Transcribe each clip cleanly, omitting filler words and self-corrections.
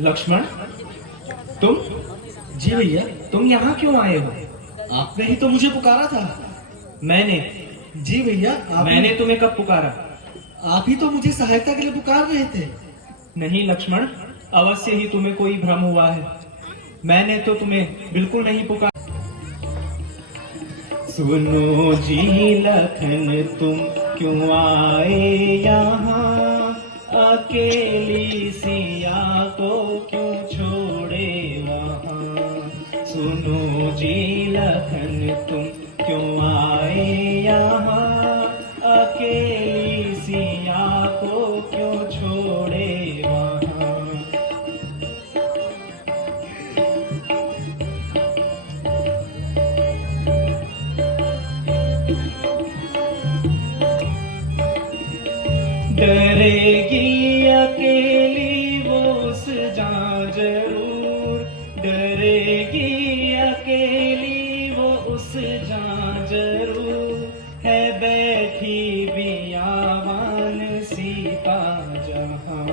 लक्ष्मण, तुम? जी भैया, तुम यहाँ क्यों आए हो? आपने ही तो मुझे पुकारा था। मैंने? जी भैया, मैंने तुम्हें कब पुकारा? आप ही तो मुझे सहायता के लिए पुकार रहे थे। नहीं लक्ष्मण, अवश्य ही तुम्हें कोई भ्रम हुआ है। मैंने तो तुम्हें बिल्कुल नहीं पुकारा। सुनो जी लखन, तुम क्यों आए यहाँ? अकेली सिया को क्यों छोड़े वहाँ? सुनो जी लखन, तुम क्यों आए यहाँ? अकेली सिया को क्यों छोड़े वहाँ? डरेगी अकेली वो उस जान जरूर, डरेगी अकेली वो उस जान जरूर। है बैठी बियावान सीता जहाँ,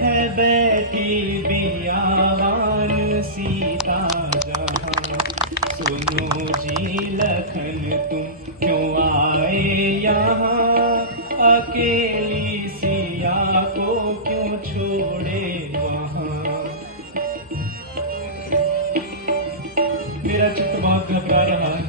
है बैठी बियावान सीता जहाँ। सुनो जी लखन, तुम क्यों आए यहाँ? अकेली सिया को क्यों छोड़े वहाँ? मेरा चित्त बहुत घबरा रहा है।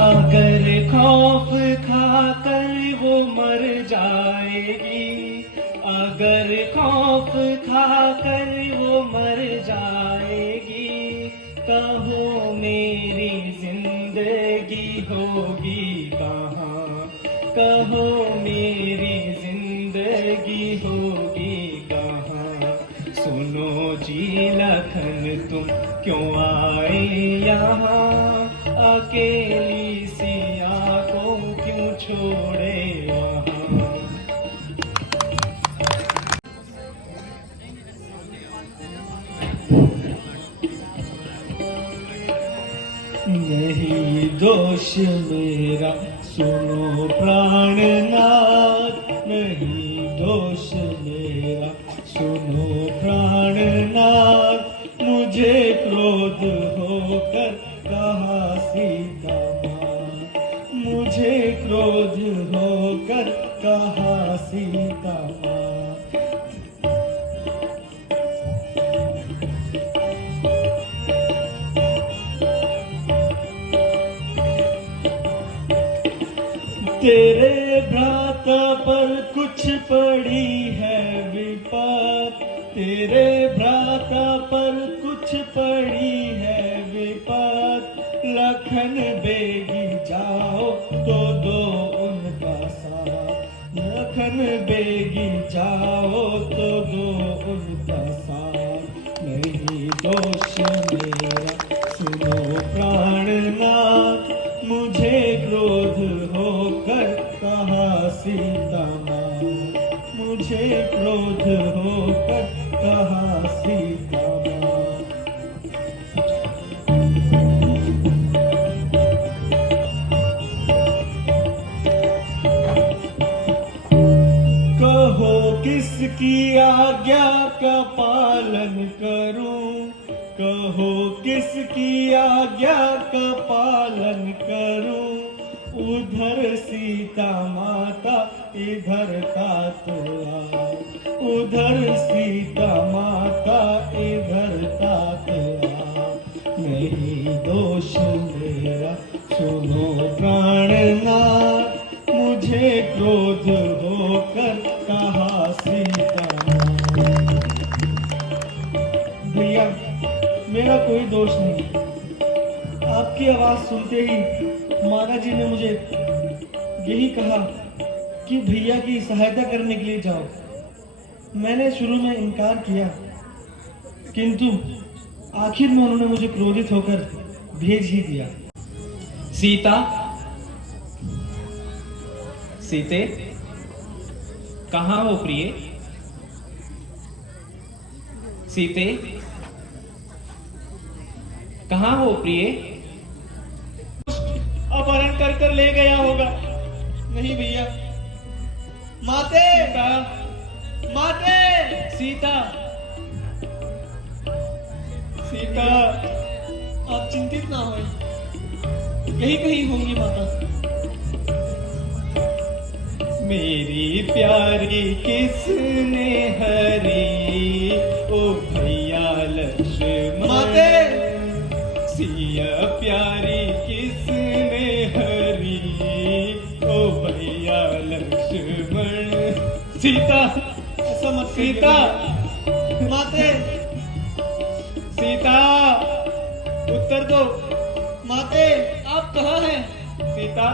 अगर खौफ खाकर वो मर जाएगी, अगर खौफ खाकर वो मर जाएगी, कहो मेरी जिंदगी होगी कहाँ? कहो मेरी जिंदगी होगी कहाँ? सुनो जी लखन, तुम क्यों आए यहाँ? अकेली सिया को क्यों छोड़े वहाँ? नहीं दोष मेरा सुनो प्राणनाथ, नहीं दोष मेरा सुनो प्राणनाथ। मुझे क्रोध होकर कहा सीता माँ, मुझे क्रोध होकर कहा सीता माँ। तेरे भ्राता पर कुछ पड़ी है विपत, तेरे भ्राता पर कुछ पड़ी है विपत। लखन बेगी जाओ तो दो उनका साथ, लखन बेगी जाओ तो दो उनका साथ। नहीं दोष मेरा सुनो प्राणनाथ, मुझे क्रोध होकर कहा सीता माँ, मुझे क्रोध होकर कहा सीता माँ। कहो किसकी आज्ञा का पालन करूं, कहो किसकी आज्ञा का पालन करूं। उधर सीता माता इधर तातया, उधर सीता माता इधर तातया। नहीं दोष मेरा सुनो प्राणनाथ, मुझे क्रोध होकर कहा सीता माँ। भैया मेरा कोई दोष नहीं, आपकी आवाज सुनते ही माता जी ने मुझे यही कहा कि भैया की सहायता करने के लिए जाओ। मैंने शुरू में इनकार किया, किंतु आखिर में उन्होंने मुझे क्रोधित होकर भेज ही दिया। सीता, सीते, कहाँ हो प्रिय? सीते, कहाँ हो प्रिय? अपहरण कर कर ले गया होगा। नहीं भैया। माते, माते, सीता, सीता, आप चिंतित ना हो, यही कहीं होंगी माता। मेरी प्यारी किसने हरी, ओ भैया लक्ष्मण। माते, सिया प्यारी किसने हरी, ओ भैया लक्ष्मण। सीता, ऐसा मत कहिए सीता, भैया। माते, सीता, उत्तर दो। माते, आप कहाँ हैं? सीता,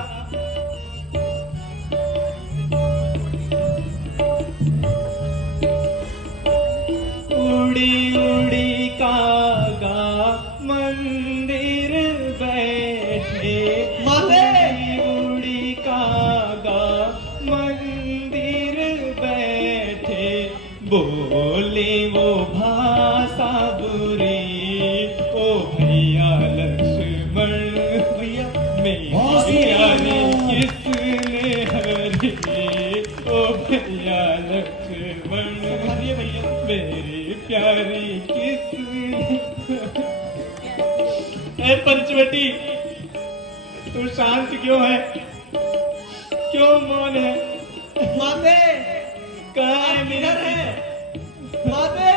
उड़ी उड़ी कागा मंदिर बैठे। माते! उड़ी कागा मंदिर बैठे, बोले वो भाषा बुरी, ओ भैया लक्ष्मण। भैया, मेरी बहुत प्यारी सुंदर। किसने हरी, ओ भैया लक्ष्मण। संभालिए भैया। मेरी प्यारी किसने। ए पंचवटी, तू शांत क्यों है? क्यों मौन है? माते, कहाँ है आप मेरी किधर सीता? हैं? माते,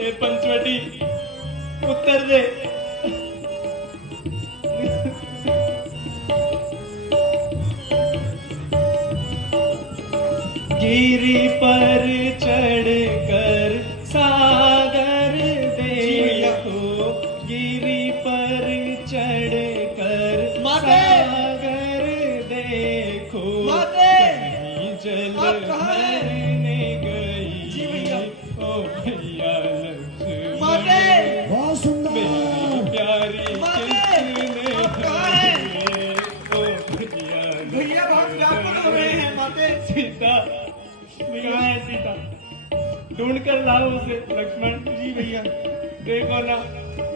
ए पंचवटी, उत्तर दे। गिरी पर चढ़कर सागर देखो, गिरी पर चढ़कर माते! सागर देखो। माते! कहीं जल आप कहाँ हैं? भरने गई, जी भैया। ओ भैया लक्ष्मण। माते! बहुत मेरी सुंदर। प्यारी माते! किसने आप कहाँ हैं? हरी, ओ भैया भैया बहुत व्याकुल हो रहे हैं माते। सीता, कहाँ है सीता? ढूंढ कर लाओ उसे लक्ष्मण। जी भैया, देखो ना,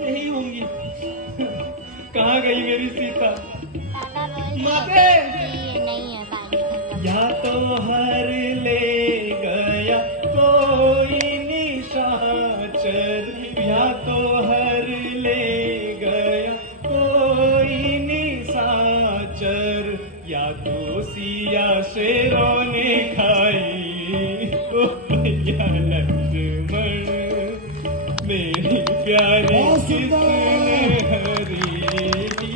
यही होंगी। कहाँ गई मेरी सीता? माते! ये नहीं है पानी। या तो हर ले गया कोई निशाचर, या तो हर ले गया कोई निशाचर, या तो सिया शेरों ने खाई, ओ भैया लक्ष्मण। मेरी प्यारी बहुत सुंदर। किसने हरी,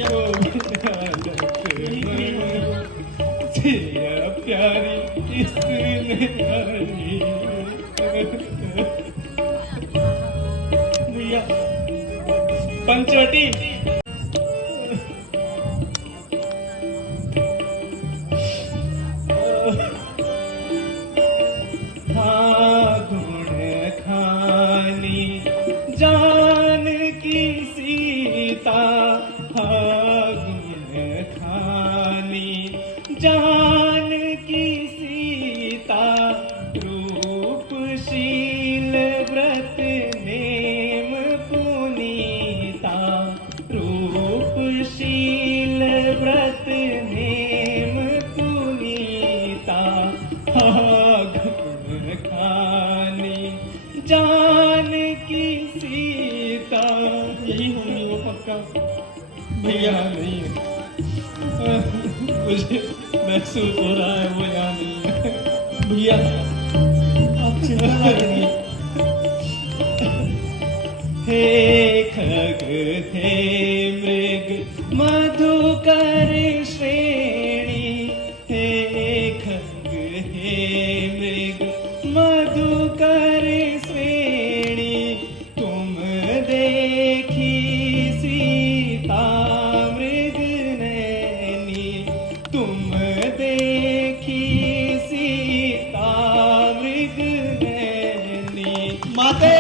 ओ भैया लक्ष्मण। सिया प्यारी किसने हरी। भैया, पंचवटी, हाँ गुण खानी जान की सीता, हाँ गुण खानी जान की सीता, रूपशील व्रत नेम पुनीता, रूपशील व्रत नेम पुनीता, हाँ गुण खानी जान की सीता। यही होंगी वो पक्का। भैया नहीं है, मुझे महसूस हो रहा है वो यहाँ नहीं है। भैया, आप चिंता ना करिए। हे खग हे मृग मधुकर श्रेणी, हे खग हे मृग मधुकर श्रेणी, तुम देखी सीता मृग नैनी, तुम देखी सीता मृग नैनी। माते,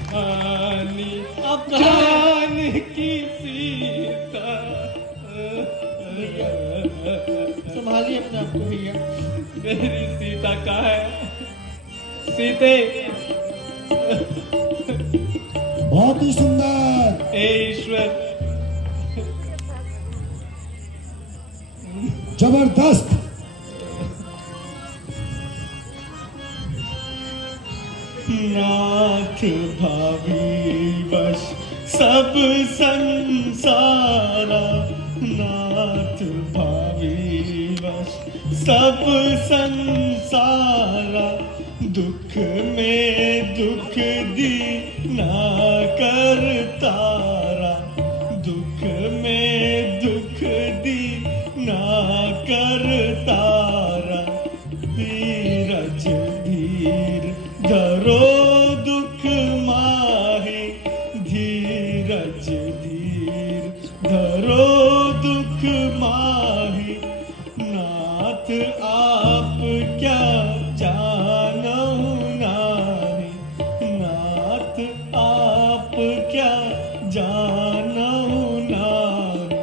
खानी आप कहाँ हैं? जान की सीता। संभालिए अपने आप को भैया। मेरी सीता कहाँ है? सीते बहुत ही सुंदर। हे ईश्वर, जबरदस्त। नाथ भावी वश सब संसारा, नाथ भावी वश सब संसारा, दुख में दुख दी ना कर तारा, दुख में दुख दी ना कर तारा, धीरज धीर धरो दुख माहे, धीरज धीर धरो दुख माहे, नाथ आप क्या जानो नाहे, नाथ आप क्या जानो नाहे,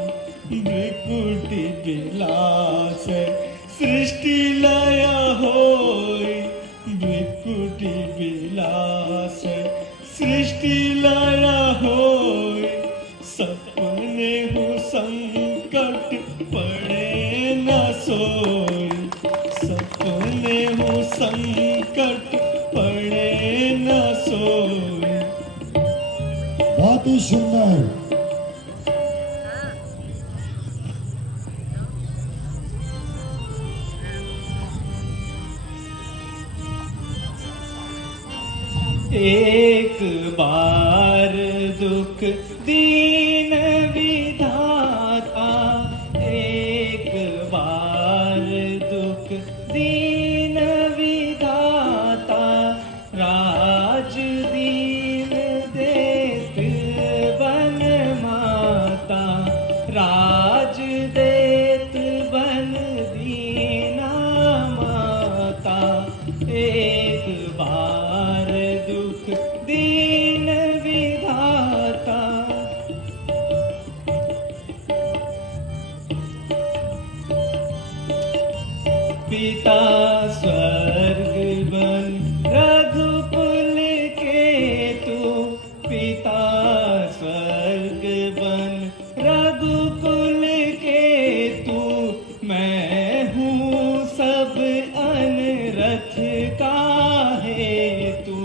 भृकुटि विलास सृष्टि लय होय, भृकुटि विलास सृष्टि लय होय, सपने हो संकट पड़े न सोय, सपने हो संकट पड़े न सोय। बहुत ही सुंदर। एक बार दुख दीन विधाता, एक बार दुख दीन विधाता, राज दीन देत बन माता, राज देत बन दीना माता, एक बार दुख दीन विधाता। पिता स्वर्ग बन रघुकुल के तू, पिता स्वर्ग बन रघुकुल के तू, मैं हूँ सब अनरथ का हेतु,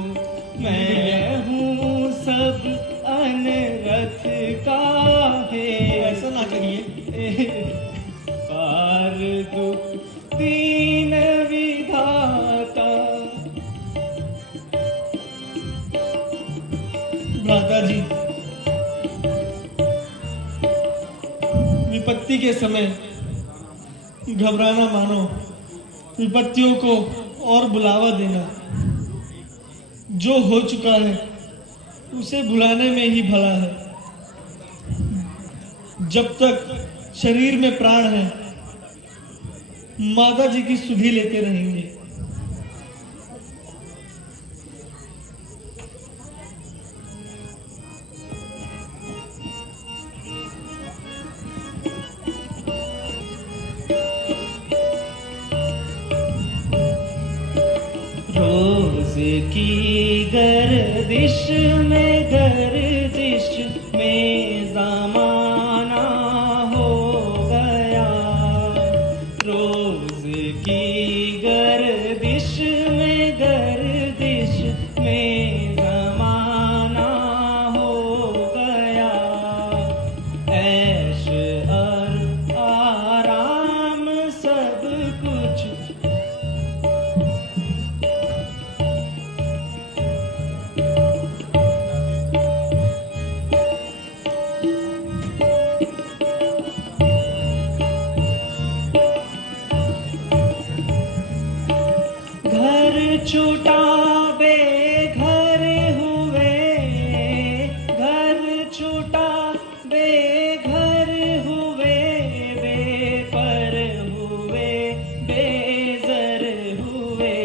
मैं हूँ सब अनरथ का है। ऐसा ना करिए। पार दुख दीन विधाता। भ्राता जी, विपत्ति के समय घबराना मानो, विपत्तियों को और बुलावा देना। जो हो चुका है उसे भुलाने में ही भला है। जब तक शरीर में प्राण है, माता जी की सुधि लेते रहेंगे। रोज की गर्दिश में गर्दिश में ज़माना हो गया, रोज की गर्दिश में गर्दिश में ज़माना हो गया, ऐश और आराम सब कुछ छूटा बेघर हुए, घर छूटा बेघर हुए, बेपर हुए बेजर हुए,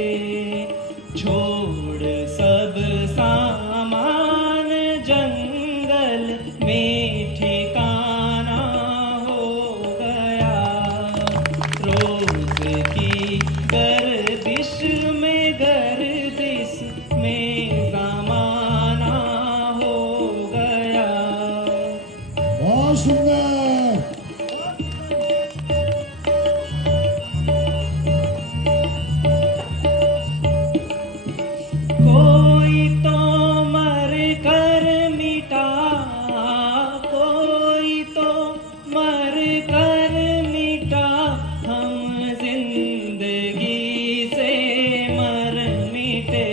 छोड़ सब सामान जंगल में ठिकाना हो गया, रोज की गर्दिश में गर्दिश कोई तो मर कर मिटा, कोई तो मर कर मिटा, हम जिंदगी से मर मिटे।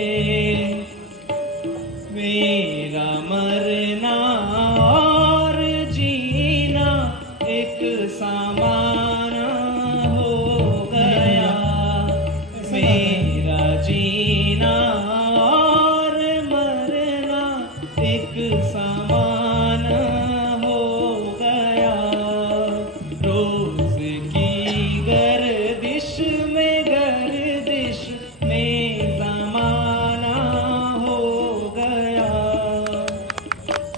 मेरा मरना और जीना एक समान हो गया, मेरा जीना और मरना एक समान हो गया। रोज की गर्दिश में जमाना हो गया।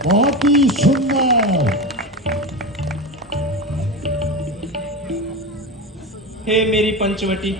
बहुत ही सुंदर। हे मेरी पंचवटी,